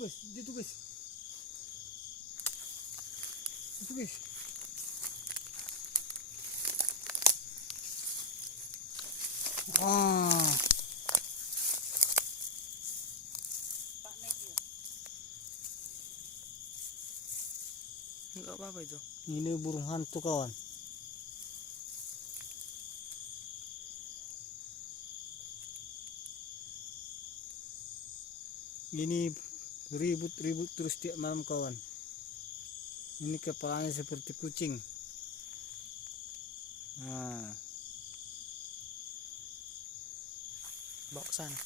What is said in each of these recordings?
guys, itu guys. Itu guys. Ah. Enggak apa-apa itu. Ini burung hantu kawan. Ini ribut-ribut terus tiap malam kawan. Ini kepalanya seperti kucing. Nah, Bawa ke sana.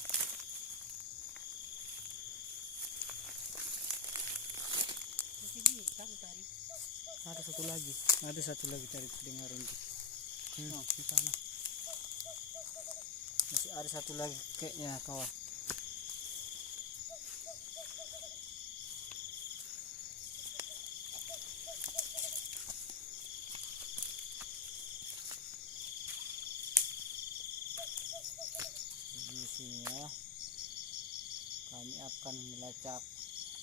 Ada satu lagi. ada satu lagi tadi dengar untuk. Oh, di sana. Masih ada satu lagi kayaknya kawan. Di sini ya. Kami akan melacak.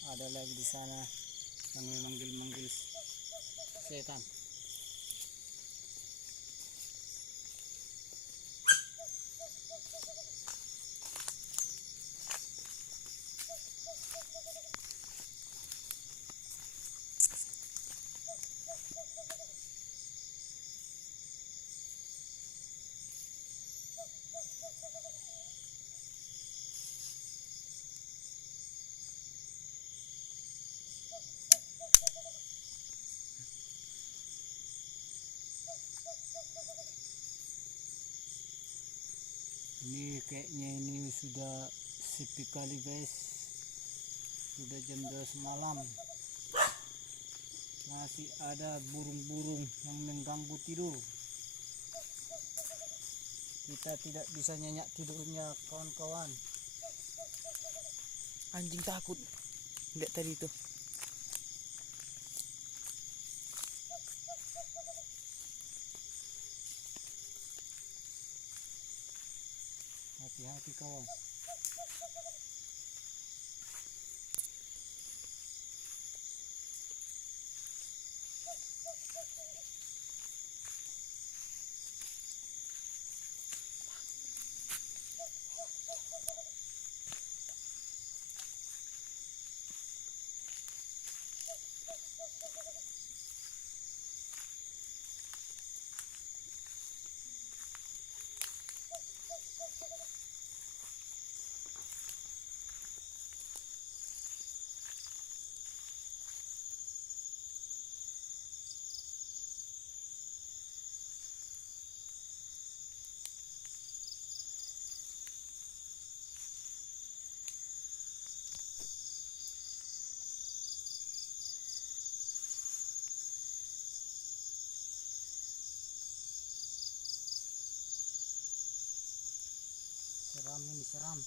Ada lagi di sana yang memanggil-manggil setan. Ini kayaknya ini sudah sepi kali guys. Sudah jam 12 malam. Masih ada burung-burung yang mengganggu tidur. Kita tidak bisa nyenyak tidurnya kawan-kawan. Anjing takut. Lihat tadi itu. Hati-hati kawan. Seram ini, seram.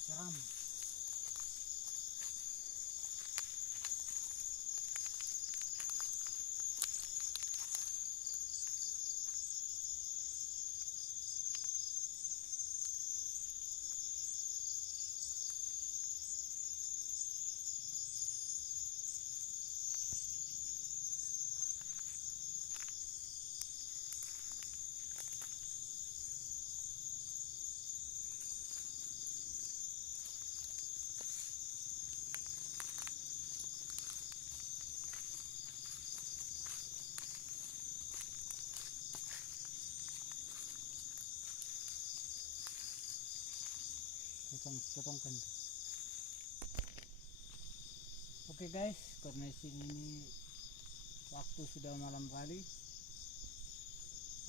Potongkan. Oke guys, karena sini waktu sudah malam kali.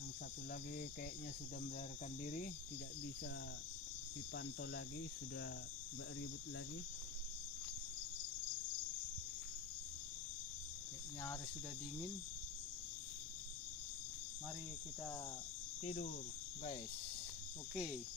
Yang satu lagi kayaknya sudah melarikan diri, tidak bisa dipantau lagi, sudah beribut lagi. Kayaknya hari sudah dingin. Mari kita tidur guys. Oke.